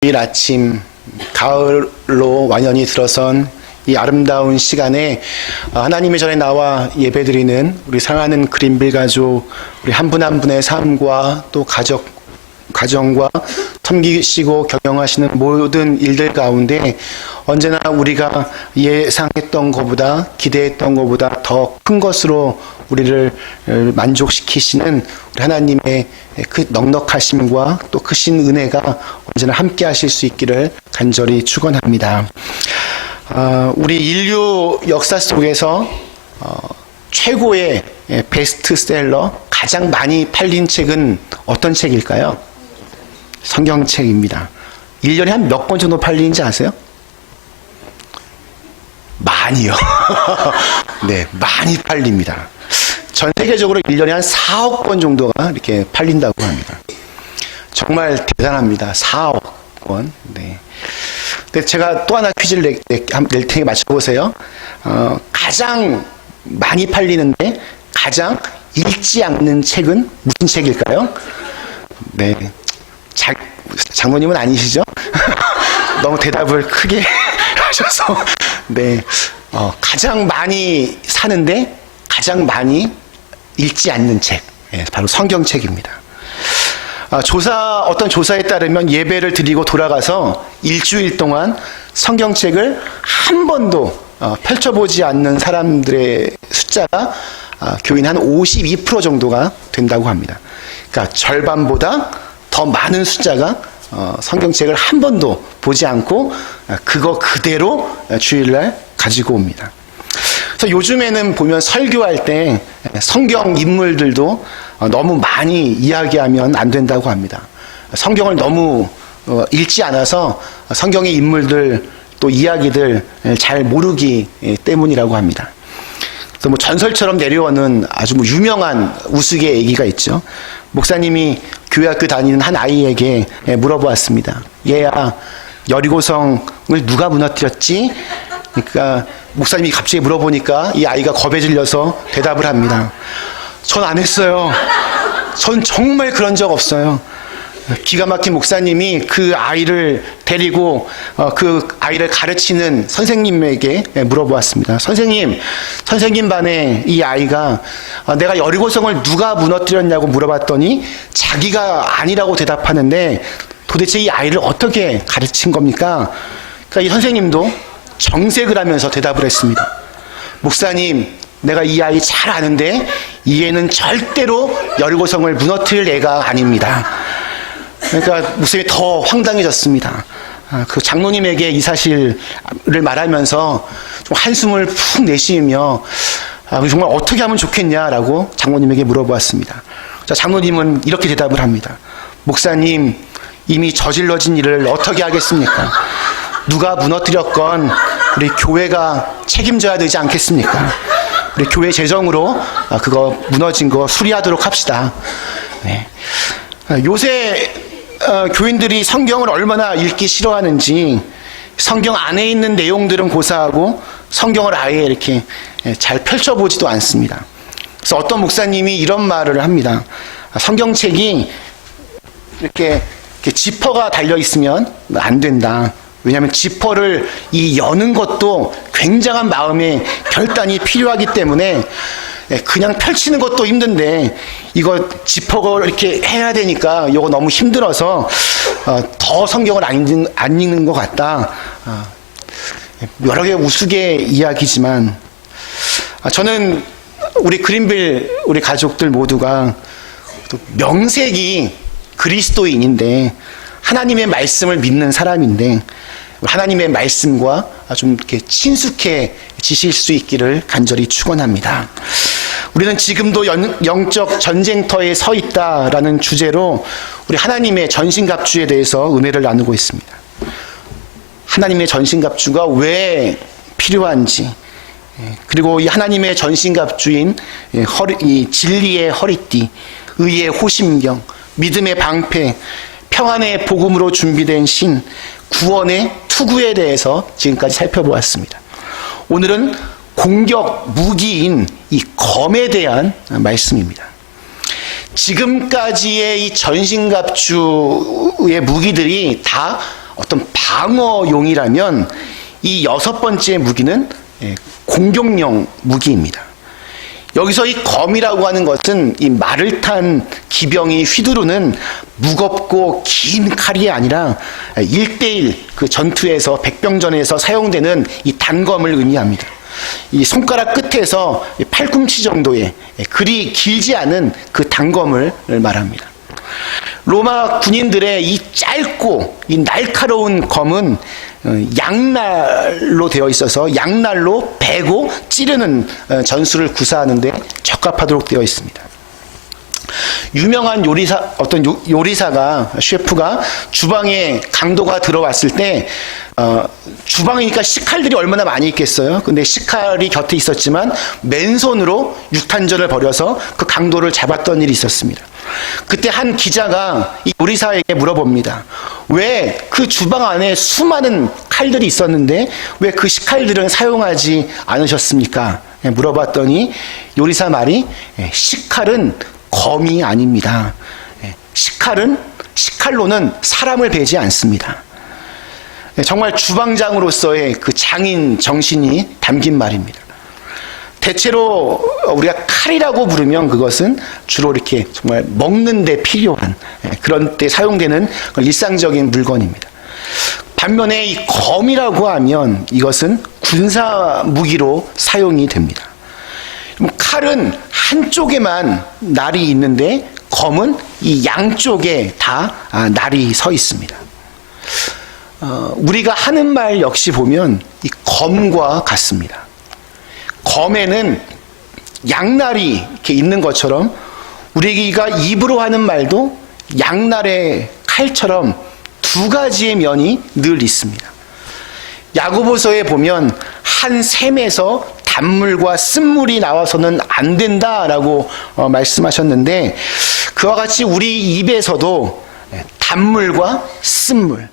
주일 아침 가을로 완연히 들어선 이 아름다운 시간에 하나님의 전에 나와 예배드리는 우리 사랑하는 그린빌 가족, 우리 한 분 한 분의 삶과 또 가정과 섬기시고 경영하시는 모든 일들 가운데 언제나 우리가 예상했던 것보다 기대했던 것보다 더 큰 것으로 우리를 만족시키시는 우리 하나님의 그 넉넉하심과 또 크신 은혜가 언제나 함께 하실 수 있기를 간절히 축원합니다. 우리 인류 역사 속에서 최고의 베스트셀러, 가장 많이 팔린 책은 어떤 책일까요? 성경책입니다. 1년에 한 몇 권 정도 팔리는지 아세요? 많이요. 네, 많이 팔립니다. 전 세계적으로 1년에 한 4억 권 정도가 이렇게 팔린다고 합니다. 정말 대단합니다. 4억 권. 네. 근데 제가 또 하나 퀴즈를 낼 테니 맞춰보세요. 가장 많이 팔리는데 가장 읽지 않는 책은 무슨 책일까요? 네. 장모님은 아니시죠? 너무 대답을 크게 하셔서. 네. 가장 많이 사는데 가장 많이 읽지 않는 책. 네, 바로 성경책입니다. 어떤 조사에 따르면 예배를 드리고 돌아가서 일주일 동안 성경책을 한 번도 펼쳐보지 않는 사람들의 숫자가 교인 한 52% 정도가 된다고 합니다. 그러니까 절반보다 더 많은 숫자가 성경책을 한 번도 보지 않고 그거 그대로 주일날 가지고 옵니다. 그래서 요즘에는 보면 설교할 때 성경 인물들도 너무 많이 이야기하면 안 된다고 합니다. 성경을 너무 읽지 않아서 성경의 인물들 또 이야기들 잘 모르기 때문이라고 합니다. 그래서 뭐 전설처럼 내려오는 아주 유명한 우스개 얘기가 있죠. 목사님이 교회 학교 다니는 한 아이에게 물어보았습니다. 얘야, 여리고성을 누가 무너뜨렸지? 그러니까 목사님이 갑자기 물어보니까 이 아이가 겁에 질려서 대답을 합니다. 전 안 했어요. 전 정말 그런 적 없어요. 기가 막힌 목사님이 그 아이를 데리고 그 아이를 가르치는 선생님에게 물어보았습니다. 선생님 반에 이 아이가 내가 여리고성을 누가 무너뜨렸냐고 물어봤더니 자기가 아니라고 대답하는데 도대체 이 아이를 어떻게 가르친 겁니까? 그러니까 이 선생님도 정색을 하면서 대답을 했습니다. 목사님, 내가 이 아이 잘 아는데 이 애는 절대로 여리고성을 무너뜨릴 애가 아닙니다. 그러니까 목사님이 더 황당해졌습니다. 그 장로님에게 이 사실을 말하면서 좀 한숨을 푹 내쉬며 정말 어떻게 하면 좋겠냐라고 장로님에게 물어보았습니다. 장로님은 이렇게 대답을 합니다. 목사님, 이미 저질러진 일을 어떻게 하겠습니까? 누가 무너뜨렸건 우리 교회가 책임져야 되지 않겠습니까? 우리 교회 재정으로 그거 무너진 거 수리하도록 합시다. 네. 요새 교인들이 성경을 얼마나 읽기 싫어하는지 성경 안에 있는 내용들은 고사하고 성경을 아예 이렇게 잘 펼쳐보지도 않습니다. 그래서 어떤 목사님이 이런 말을 합니다. 성경책이 이렇게 지퍼가 달려 있으면 안 된다. 왜냐하면 지퍼를 여는 것도 굉장한 마음의 결단이 필요하기 때문에 그냥 펼치는 것도 힘든데 이거 지퍼를 이렇게 해야 되니까 이거 너무 힘들어서 더 성경을 안 읽는 것 같다. 여러 개의 우스개 이야기지만 저는 우리 그린빌 우리 가족들 모두가 명색이 그리스도인인데 하나님의 말씀을 믿는 사람인데 하나님의 말씀과 좀 이렇게 친숙해지실 수 있기를 간절히 축원합니다. 우리는 지금도 영적 전쟁터에 서 있다라는 주제로 우리 하나님의 전신갑주에 대해서 은혜를 나누고 있습니다. 하나님의 전신갑주가 왜 필요한지, 그리고 이 하나님의 전신갑주인 이 진리의 허리띠, 의의 호심경, 믿음의 방패, 평안의 복음으로 준비된 신, 구원의 투구에 대해서 지금까지 살펴보았습니다. 오늘은 공격 무기인 이 검에 대한 말씀입니다. 지금까지의 이 전신갑주의 무기들이 다 어떤 방어용이라면 이 6번째 무기는 공격용 무기입니다. 여기서 이 검이라고 하는 것은 이 말을 탄 기병이 휘두르는 무겁고 긴 칼이 아니라 1대1 그 전투에서 백병전에서 사용되는 이 단검을 의미합니다. 이 손가락 끝에서 팔꿈치 정도의 그리 길지 않은 그 단검을 말합니다. 로마 군인들의 이 짧고 이 날카로운 검은 양날로 되어 있어서 양날로 베고 찌르는 전술을 구사하는 데 적합하도록 되어 있습니다. 유명한 요리사가 셰프가 주방에 강도가 들어왔을 때 주방이니까 식칼들이 얼마나 많이 있겠어요. 근데 식칼이 곁에 있었지만 맨손으로 육탄전을 벌여서 그 강도를 잡았던 일이 있었습니다. 그때 한 기자가 이 요리사에게 물어봅니다. 왜 그 주방 안에 수많은 칼들이 있었는데 왜 그 식칼들은 사용하지 않으셨습니까? 물어봤더니 요리사 말이 식칼은 검이 아닙니다. 식칼로는 사람을 베지 않습니다. 정말 주방장으로서의 그 장인 정신이 담긴 말입니다. 대체로 우리가 칼이라고 부르면 그것은 주로 이렇게 정말 먹는 데 필요한 그런 때 사용되는 일상적인 물건입니다. 반면에 이 검이라고 하면 이것은 군사 무기로 사용이 됩니다. 칼은 한쪽에만 날이 있는데 검은 이 양쪽에 다 날이 서 있습니다. 우리가 하는 말 역시 보면 이 검과 같습니다. 검에는 양날이 이렇게 있는 것처럼 우리가 입으로 하는 말도 양날의 칼처럼 두 가지의 면이 늘 있습니다. 야고보서에 보면 한 샘에서 단물과 쓴물이 나와서는 안 된다라고 말씀하셨는데 그와 같이 우리 입에서도 단물과 쓴물,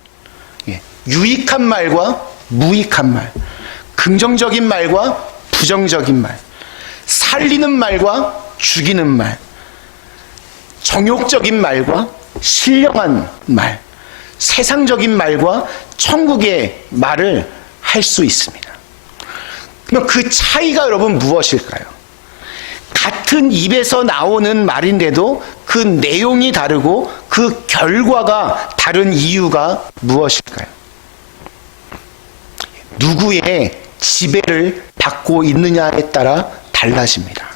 유익한 말과 무익한 말, 긍정적인 말과 부정적인 말, 살리는 말과 죽이는 말, 정욕적인 말과 신령한 말, 세상적인 말과 천국의 말을 할 수 있습니다. 그럼 그 차이가 여러분 무엇일까요? 같은 입에서 나오는 말인데도 그 내용이 다르고 그 결과가 다른 이유가 무엇일까요? 누구의 지배를 받고 있느냐에 따라 달라집니다.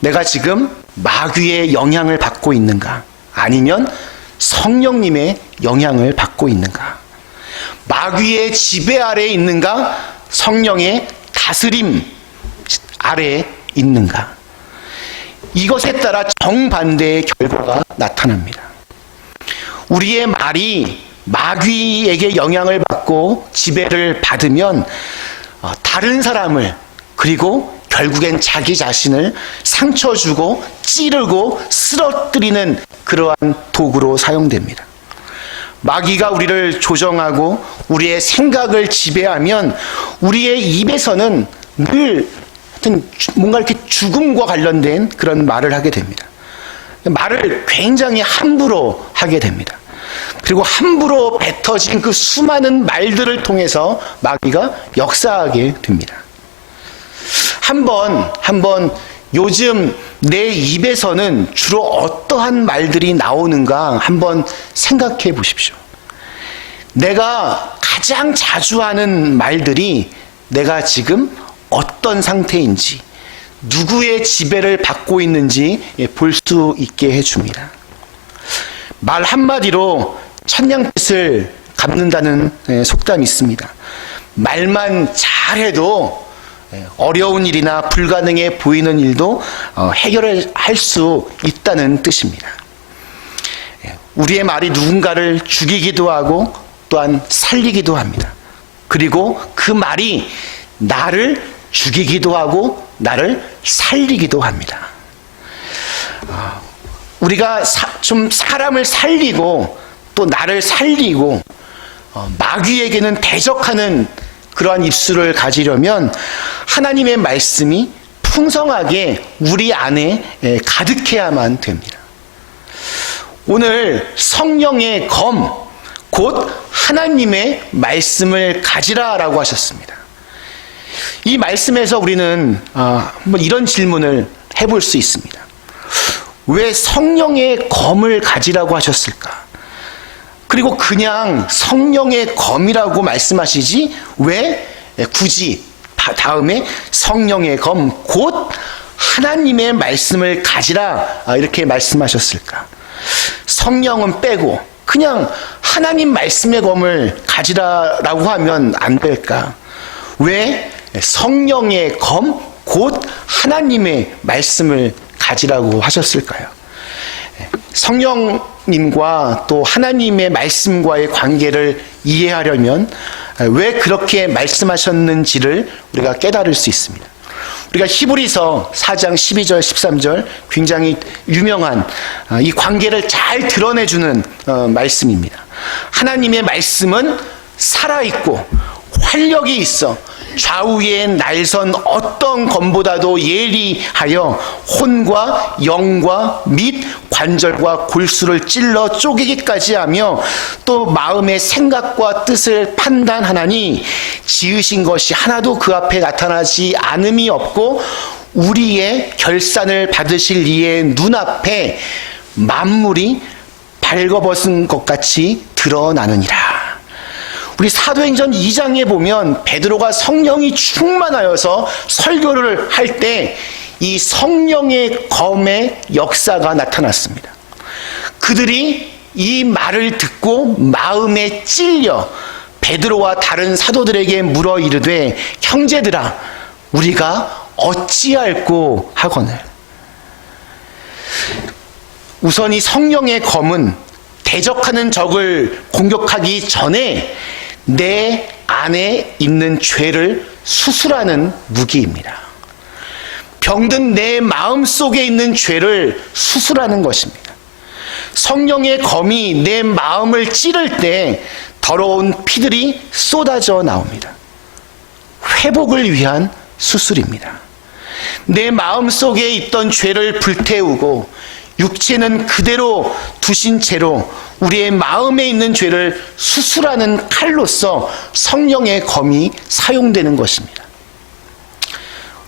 내가 지금 마귀의 영향을 받고 있는가? 아니면 성령님의 영향을 받고 있는가? 마귀의 지배 아래에 있는가? 성령의 다스림 아래에 있는가? 이것에 따라 정반대의 결과가 나타납니다. 우리의 말이 마귀에게 영향을 받고 지배를 받으면 다른 사람을 그리고 결국엔 자기 자신을 상처 주고 찌르고 쓰러뜨리는 그러한 도구로 사용됩니다. 마귀가 우리를 조정하고 우리의 생각을 지배하면 우리의 입에서는 늘 뭔가 이렇게 죽음과 관련된 그런 말을 하게 됩니다. 말을 굉장히 함부로 하게 됩니다. 그리고 함부로 뱉어진 그 수많은 말들을 통해서 마귀가 역사하게 됩니다. 한번 요즘 내 입에서는 주로 어떠한 말들이 나오는가 한번 생각해 보십시오. 내가 가장 자주 하는 말들이 내가 지금 어떤 상태인지, 누구의 지배를 받고 있는지 볼 수 있게 해줍니다. 말 한마디로 천냥빚을 갚는다는 속담이 있습니다. 말만 잘해도 어려운 일이나 불가능해 보이는 일도 해결할 수 있다는 뜻입니다. 우리의 말이 누군가를 죽이기도 하고 또한 살리기도 합니다. 그리고 그 말이 나를 죽이기도 하고 나를 살리기도 합니다. 우리가 좀 사람을 살리고 또 나를 살리고 마귀에게는 대적하는 그러한 입술을 가지려면 하나님의 말씀이 풍성하게 우리 안에 가득해야만 됩니다. 오늘 성령의 검, 곧 하나님의 말씀을 가지라라고 하셨습니다. 이 말씀에서 우리는 한번 이런 질문을 해볼 수 있습니다. 왜 성령의 검을 가지라고 하셨을까? 그리고 그냥 성령의 검이라고 말씀하시지 왜 굳이 다음에 성령의 검 곧 하나님의 말씀을 가지라 이렇게 말씀하셨을까? 성령은 빼고 그냥 하나님 말씀의 검을 가지라라고 하면 안 될까? 왜 성령의 검 곧 하나님의 말씀을 가지라고 하셨을까요? 성령님과 또 하나님의 말씀과의 관계를 이해하려면 왜 그렇게 말씀하셨는지를 우리가 깨달을 수 있습니다. 우리가 히브리서 4장 12절 13절 굉장히 유명한 이 관계를 잘 드러내주는 말씀입니다. 하나님의 말씀은 살아있고 활력이 있어 좌우의 날선 어떤 검보다도 예리하여 혼과 영과 및 관절과 골수를 찔러 쪼개기까지 하며 또 마음의 생각과 뜻을 판단하나니 지으신 것이 하나도 그 앞에 나타나지 않음이 없고 우리의 결산을 받으실 이의 눈앞에 만물이 발거벗은 것 같이 드러나느니라. 우리 사도행전 2장에 보면 베드로가 성령이 충만하여서 설교를 할 때 이 성령의 검의 역사가 나타났습니다. 그들이 이 말을 듣고 마음에 찔려 베드로와 다른 사도들에게 물어 이르되 형제들아 우리가 어찌할꼬 하거늘. 우선 이 성령의 검은 대적하는 적을 공격하기 전에 내 안에 있는 죄를 수술하는 무기입니다. 병든 내 마음 속에 있는 죄를 수술하는 것입니다. 성령의 검이 내 마음을 찌를 때 더러운 피들이 쏟아져 나옵니다. 회복을 위한 수술입니다. 내 마음 속에 있던 죄를 불태우고 육체는 그대로 두신 채로 우리의 마음에 있는 죄를 수술하는 칼로서 성령의 검이 사용되는 것입니다.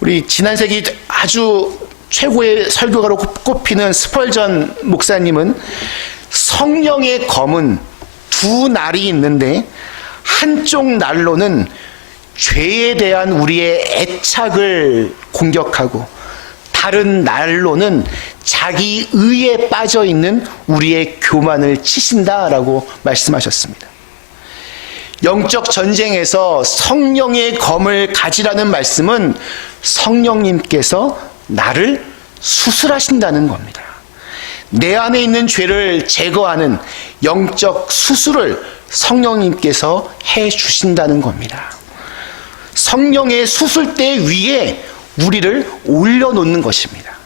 우리 지난 세기 아주 최고의 설교가로 꼽히는 스펄전 목사님은 성령의 검은 두 날이 있는데 한쪽 날로는 죄에 대한 우리의 애착을 공격하고 다른 날로는 자기 의에 빠져 있는 우리의 교만을 치신다라고 말씀하셨습니다. 영적 전쟁에서 성령의 검을 가지라는 말씀은 성령님께서 나를 수술하신다는 겁니다. 내 안에 있는 죄를 제거하는 영적 수술을 성령님께서 해 주신다는 겁니다. 성령의 수술대 위에 우리를 올려놓는 것입니다.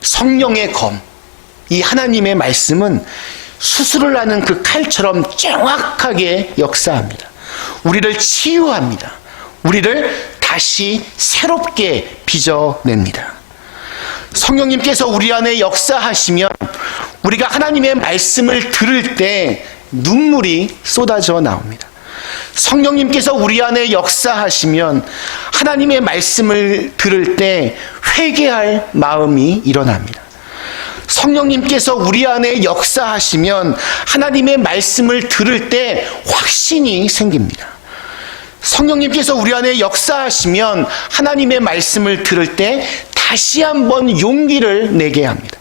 성령의 검, 이 하나님의 말씀은 수술을 하는 그 칼처럼 정확하게 역사합니다. 우리를 치유합니다. 우리를 다시 새롭게 빚어냅니다. 성령님께서 우리 안에 역사하시면 우리가 하나님의 말씀을 들을 때 눈물이 쏟아져 나옵니다. 성령님께서 우리 안에 역사하시면 하나님의 말씀을 들을 때 회개할 마음이 일어납니다. 성령님께서 우리 안에 역사하시면 하나님의 말씀을 들을 때 확신이 생깁니다. 성령님께서 우리 안에 역사하시면 하나님의 말씀을 들을 때 다시 한번 용기를 내게 합니다.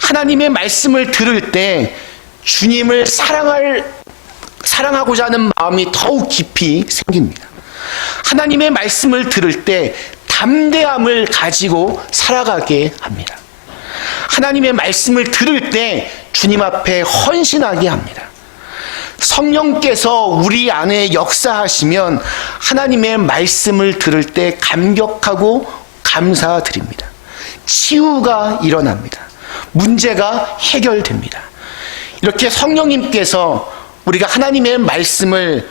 하나님의 말씀을 들을 때 주님을 사랑하고자 하는 마음이 더욱 깊이 생깁니다. 하나님의 말씀을 들을 때 담대함을 가지고 살아가게 합니다. 하나님의 말씀을 들을 때 주님 앞에 헌신하게 합니다. 성령께서 우리 안에 역사하시면 하나님의 말씀을 들을 때 감격하고 감사드립니다. 치유가 일어납니다. 문제가 해결됩니다. 이렇게 성령님께서 우리가 하나님의 말씀을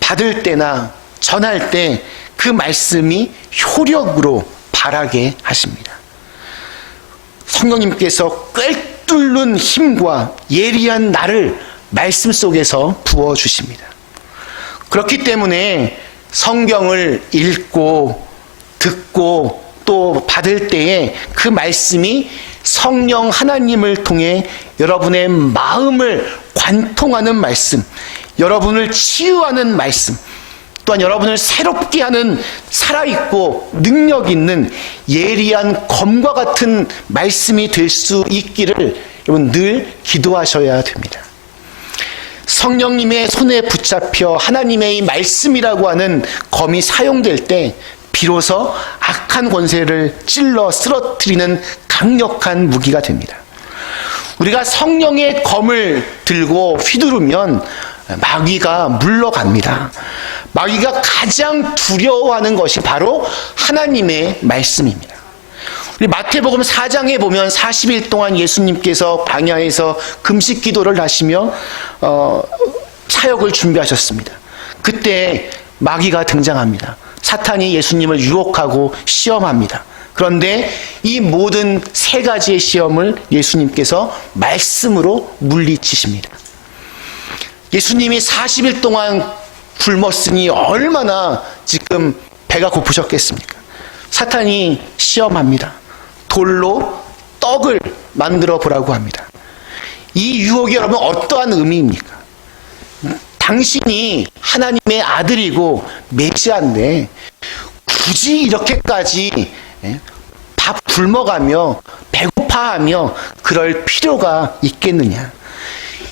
받을 때나 전할 때 그 말씀이 효력으로 발하게 하십니다. 성령님께서 꿰뚫는 힘과 예리한 나를 말씀 속에서 부어주십니다. 그렇기 때문에 성경을 읽고 듣고 또 받을 때에 그 말씀이 성령 하나님을 통해 여러분의 마음을 관통하는 말씀, 여러분을 치유하는 말씀, 또한 여러분을 새롭게 하는 살아있고 능력 있는 예리한 검과 같은 말씀이 될 수 있기를 여러분 늘 기도하셔야 됩니다. 성령님의 손에 붙잡혀 하나님의 이 말씀이라고 하는 검이 사용될 때 비로소 악한 권세를 찔러 쓰러뜨리는 강력한 무기가 됩니다. 우리가 성령의 검을 들고 휘두르면 마귀가 물러갑니다. 마귀가 가장 두려워하는 것이 바로 하나님의 말씀입니다. 우리 마태복음 4장에 보면 40일 동안 예수님께서 광야에서 금식 기도를 하시며 사역을 준비하셨습니다. 그때 마귀가 등장합니다. 사탄이 예수님을 유혹하고 시험합니다. 그런데 이 모든 세 가지의 시험을 예수님께서 말씀으로 물리치십니다. 예수님이 40일 동안 굶었으니 얼마나 지금 배가 고프셨겠습니까? 사탄이 시험합니다. 돌로 떡을 만들어 보라고 합니다. 이 유혹이 여러분 어떠한 의미입니까? 당신이 하나님의 아들이고 메시아인데 굳이 이렇게까지 밥 굶어가며 배고파하며 그럴 필요가 있겠느냐?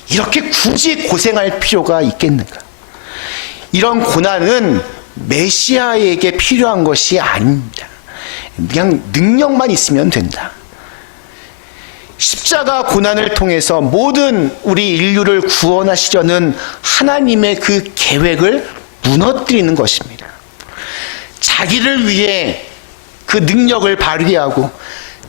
이렇게 굳이 고생할 필요가 있겠는가? 이런 고난은 메시아에게 필요한 것이 아닙니다. 그냥 능력만 있으면 된다. 십자가 고난을 통해서 모든 우리 인류를 구원하시려는 하나님의 그 계획을 무너뜨리는 것입니다. 자기를 위해 그 능력을 발휘하고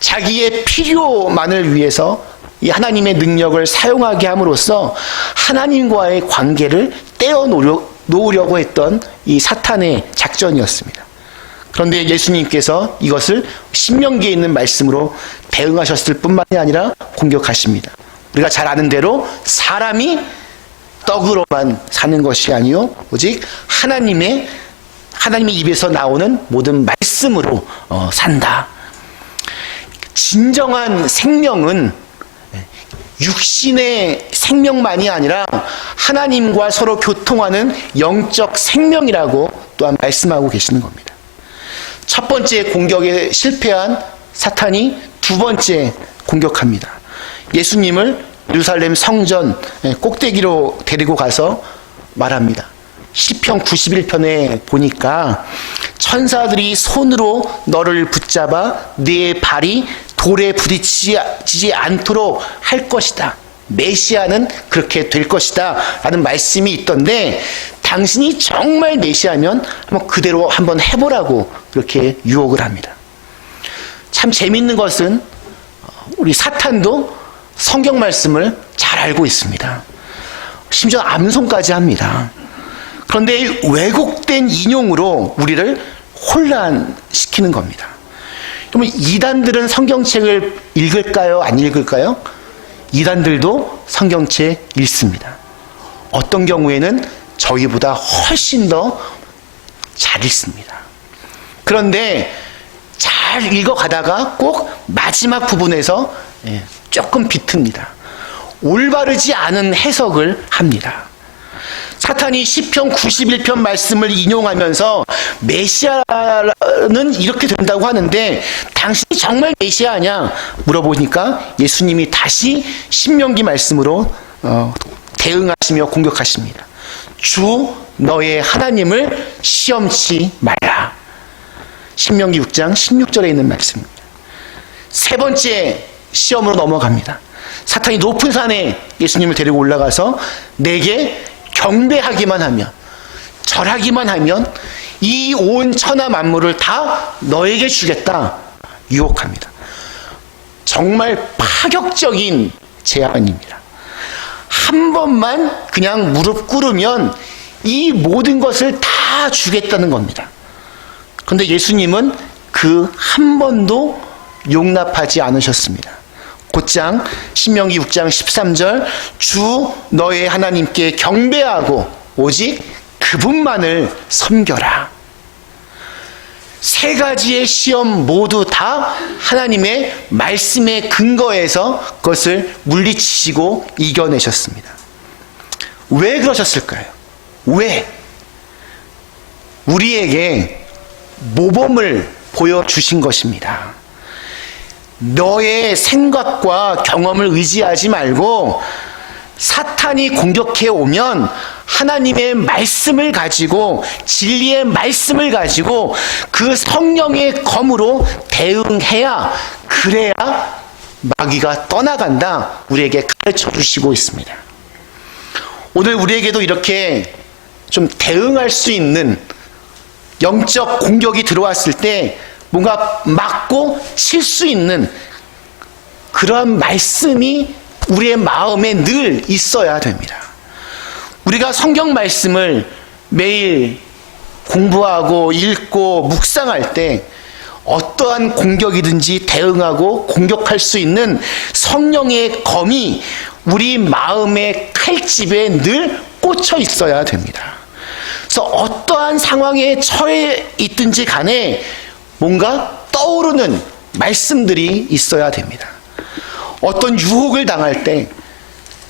자기의 필요만을 위해서 이 하나님의 능력을 사용하게 함으로써 하나님과의 관계를 떼어놓으려고 했던 이 사탄의 작전이었습니다. 그런데 예수님께서 이것을 신명기에 있는 말씀으로 대응하셨을 뿐만이 아니라 공격하십니다. 우리가 잘 아는 대로 사람이 떡으로만 사는 것이 아니요 오직 하나님의 입에서 나오는 모든 말씀으로 산다. 진정한 생명은 육신의 생명만이 아니라 하나님과 서로 교통하는 영적 생명이라고 또한 말씀하고 계시는 겁니다. 첫 번째 공격에 실패한 사탄이 두 번째 공격합니다. 예수님을 예루살렘 성전 꼭대기로 데리고 가서 말합니다. 시편 91편에 보니까 천사들이 손으로 너를 붙잡아 네 발이 돌에 부딪히지 않도록 할 것이다. 메시아는 그렇게 될 것이다 라는 말씀이 있던데 당신이 정말 메시아면 한번 그대로 한번 해보라고 그렇게 유혹을 합니다. 참 재밌는 것은 우리 사탄도 성경 말씀을 잘 알고 있습니다. 심지어 암송까지 합니다. 그런데 왜곡된 인용으로 우리를 혼란시키는 겁니다. 그러면 이단들은 성경책을 읽을까요? 안 읽을까요? 이단들도 성경책 읽습니다. 어떤 경우에는 저희보다 훨씬 더 잘 읽습니다. 그런데 잘 읽어가다가 꼭 마지막 부분에서 조금 비틉니다. 올바르지 않은 해석을 합니다. 사탄이 시편 91편 말씀을 인용하면서 메시아는 이렇게 된다고 하는데 당신이 정말 메시아냐 물어보니까 예수님이 다시 신명기 말씀으로 대응하시며 공격하십니다. 주 너의 하나님을 시험치 말라. 신명기 6장 16절에 있는 말씀입니다. 세 번째 시험으로 넘어갑니다. 사탄이 높은 산에 예수님을 데리고 올라가서 내게 경배하기만 하면 절하기만 하면 이 온 천하 만물을 다 너에게 주겠다 유혹합니다. 정말 파격적인 제안입니다. 한 번만 그냥 무릎 꿇으면 이 모든 것을 다 주겠다는 겁니다. 그런데 예수님은 그 한 번도 용납하지 않으셨습니다. 곧장 신명기 6장 13절 주 너의 하나님께 경배하고 오직 그분만을 섬겨라. 세 가지의 시험 모두 다 하나님의 말씀에 근거해서 그것을 물리치시고 이겨내셨습니다. 왜 그러셨을까요? 왜? 우리에게 모범을 보여주신 것입니다. 너의 생각과 경험을 의지하지 말고 사탄이 공격해 오면 하나님의 말씀을 가지고 진리의 말씀을 가지고 그 성령의 검으로 대응해야 그래야 마귀가 떠나간다 우리에게 가르쳐 주시고 있습니다. 오늘 우리에게도 이렇게 좀 대응할 수 있는 영적 공격이 들어왔을 때 뭔가 막고 칠 수 있는 그러한 말씀이 우리의 마음에 늘 있어야 됩니다. 우리가 성경 말씀을 매일 공부하고 읽고 묵상할 때 어떠한 공격이든지 대응하고 공격할 수 있는 성령의 검이 우리 마음의 칼집에 늘 꽂혀 있어야 됩니다. 그래서 어떠한 상황에 처해 있든지 간에 뭔가 떠오르는 말씀들이 있어야 됩니다. 어떤 유혹을 당할 때,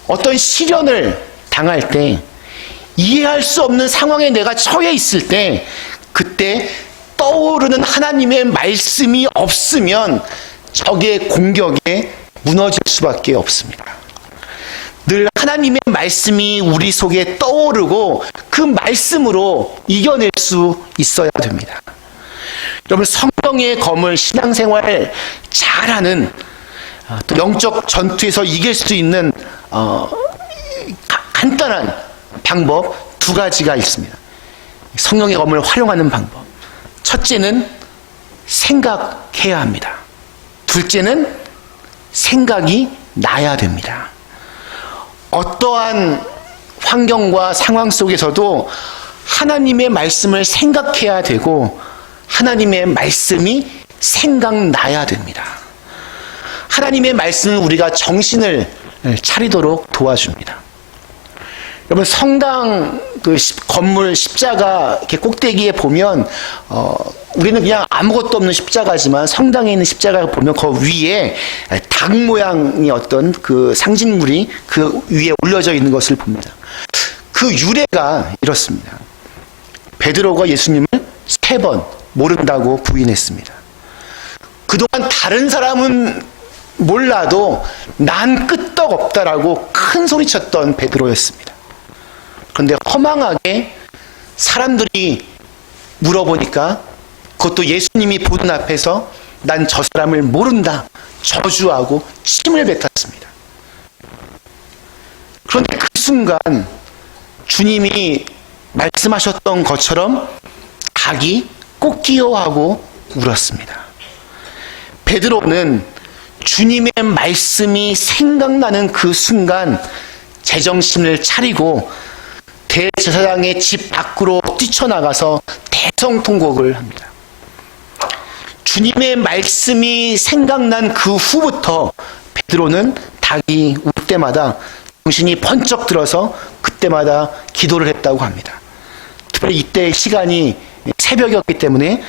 어떤 시련을 당할 때, 이해할 수 없는 상황에 내가 처해 있을 때, 그때 떠오르는 하나님의 말씀이 없으면 적의 공격에 무너질 수밖에 없습니다. 늘 하나님의 말씀이 우리 속에 떠오르고 그 말씀으로 이겨낼 수 있어야 됩니다. 여러분, 성령의 검을 신앙생활 잘하는 또 영적 전투에서 이길 수 있는 간단한 방법 두 가지가 있습니다. 성령의 검을 활용하는 방법. 첫째는 생각해야 합니다. 둘째는 생각이 나야 됩니다. 어떠한 환경과 상황 속에서도 하나님의 말씀을 생각해야 되고 하나님의 말씀이 생각나야 됩니다. 하나님의 말씀은 우리가 정신을 차리도록 도와줍니다. 여러분, 성당 그 건물 십자가 이렇게 꼭대기에 보면 우리는 그냥 아무것도 없는 십자가지만 성당에 있는 십자가를 보면 그 위에 닭 모양의 어떤 그 상징물이 그 위에 올려져 있는 것을 봅니다. 그 유래가 이렇습니다. 베드로가 예수님을 3번 모른다고 부인했습니다. 그동안 다른 사람은 몰라도 난 끄떡없다라고 큰 소리쳤던 베드로였습니다. 그런데 허망하게 사람들이 물어보니까 그것도 예수님이 보는 앞에서 난 저 사람을 모른다 저주하고 침을 뱉었습니다. 그런데 그 순간 주님이 말씀하셨던 것처럼 닭이 꽃기어하고 울었습니다. 베드로는 주님의 말씀이 생각나는 그 순간 제정신을 차리고 대제사장의 집 밖으로 뛰쳐나가서 대성통곡을 합니다. 주님의 말씀이 생각난 그 후부터 베드로는 닭이 울 때마다 정신이 번쩍 들어서 그때마다 기도를 했다고 합니다. 특별히 이때 시간이 새벽이었기 때문에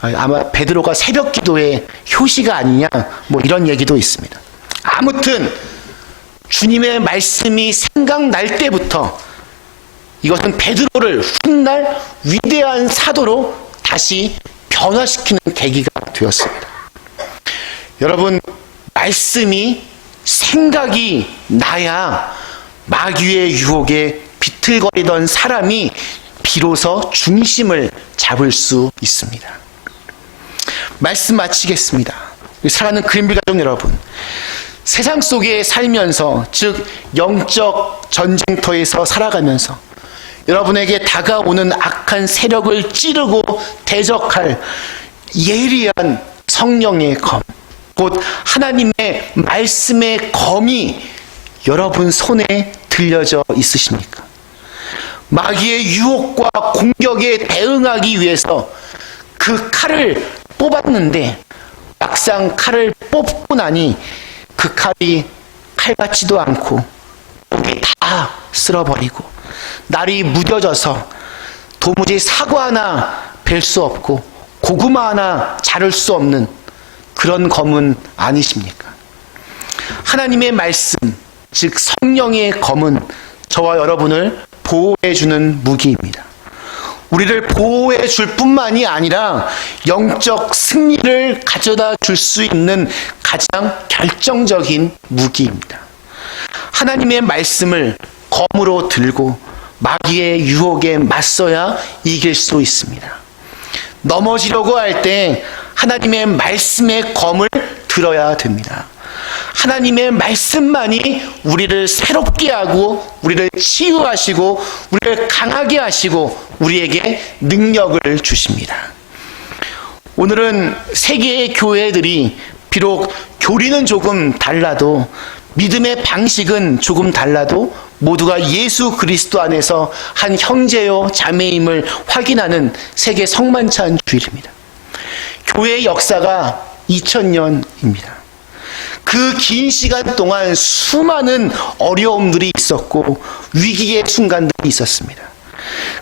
아마 베드로가 새벽 기도의 효시가 아니냐 뭐 이런 얘기도 있습니다. 아무튼 주님의 말씀이 생각날 때부터 이것은 베드로를 훗날 위대한 사도로 다시 변화시키는 계기가 되었습니다. 여러분, 말씀이 생각이 나야 마귀의 유혹에 비틀거리던 사람이 비로소 중심을 잡을 수 있습니다. 말씀 마치겠습니다. 사랑하는 그린빌 가족 여러분, 세상 속에 살면서, 즉 영적 전쟁터에서 살아가면서 여러분에게 다가오는 악한 세력을 찌르고 대적할 예리한 성령의 검, 곧 하나님의 말씀의 검이 여러분 손에 들려져 있으십니까? 마귀의 유혹과 공격에 대응하기 위해서 그 칼을 뽑았는데 막상 칼을 뽑고 나니 그 그 칼이 칼 같지도 않고 목이 다 쓸어버리고 날이 무뎌져서 도무지 사과 하나 벨 수 없고 고구마 하나 자를 수 없는 그런 검은 아니십니까? 하나님의 말씀, 즉 성령의 검은 저와 여러분을 보호해주는 무기입니다. 우리를 보호해 줄 뿐만이 아니라 영적 승리를 가져다 줄 수 있는 가장 결정적인 무기입니다. 하나님의 말씀을 검으로 들고 마귀의 유혹에 맞서야 이길 수 있습니다. 넘어지려고 할 때 하나님의 말씀의 검을 들어야 됩니다. 하나님의 말씀만이 우리를 새롭게 하고 우리를 치유하시고 우리를 강하게 하시고 우리에게 능력을 주십니다. 오늘은 세계의 교회들이 비록 교리는 조금 달라도 믿음의 방식은 조금 달라도 모두가 예수 그리스도 안에서 한 형제요 자매임을 확인하는 세계 성만찬 주일입니다. 교회의 역사가 2000년입니다. 그 긴 시간 동안 수많은 어려움들이 있었고 위기의 순간들이 있었습니다.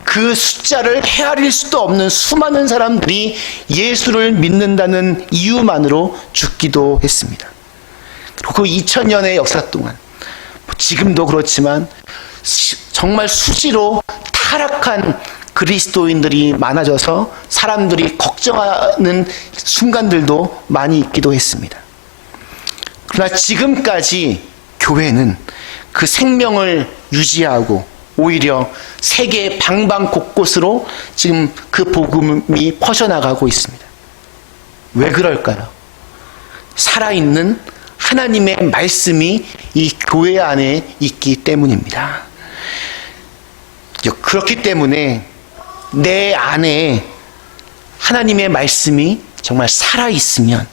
그 숫자를 헤아릴 수도 없는 수많은 사람들이 예수를 믿는다는 이유만으로 죽기도 했습니다. 그리고 그 2000년의 역사 동안 지금도 그렇지만 정말 수시로 타락한 그리스도인들이 많아져서 사람들이 걱정하는 순간들도 많이 있기도 했습니다. 그러나 지금까지 교회는 그 생명을 유지하고 오히려 세계 방방 곳곳으로 지금 그 복음이 퍼져나가고 있습니다. 왜 그럴까요? 살아있는 하나님의 말씀이 이 교회 안에 있기 때문입니다. 그렇기 때문에 내 안에 하나님의 말씀이 정말 살아있으면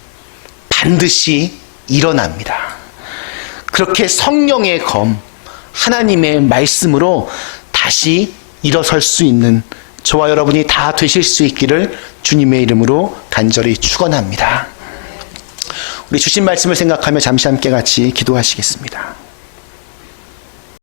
반드시 일어납니다. 그렇게 성령의 검, 하나님의 말씀으로 다시 일어설 수 있는 저와 여러분이 다 되실 수 있기를 주님의 이름으로 간절히 축원합니다. 우리 주신 말씀을 생각하며 잠시 함께 같이 기도하시겠습니다.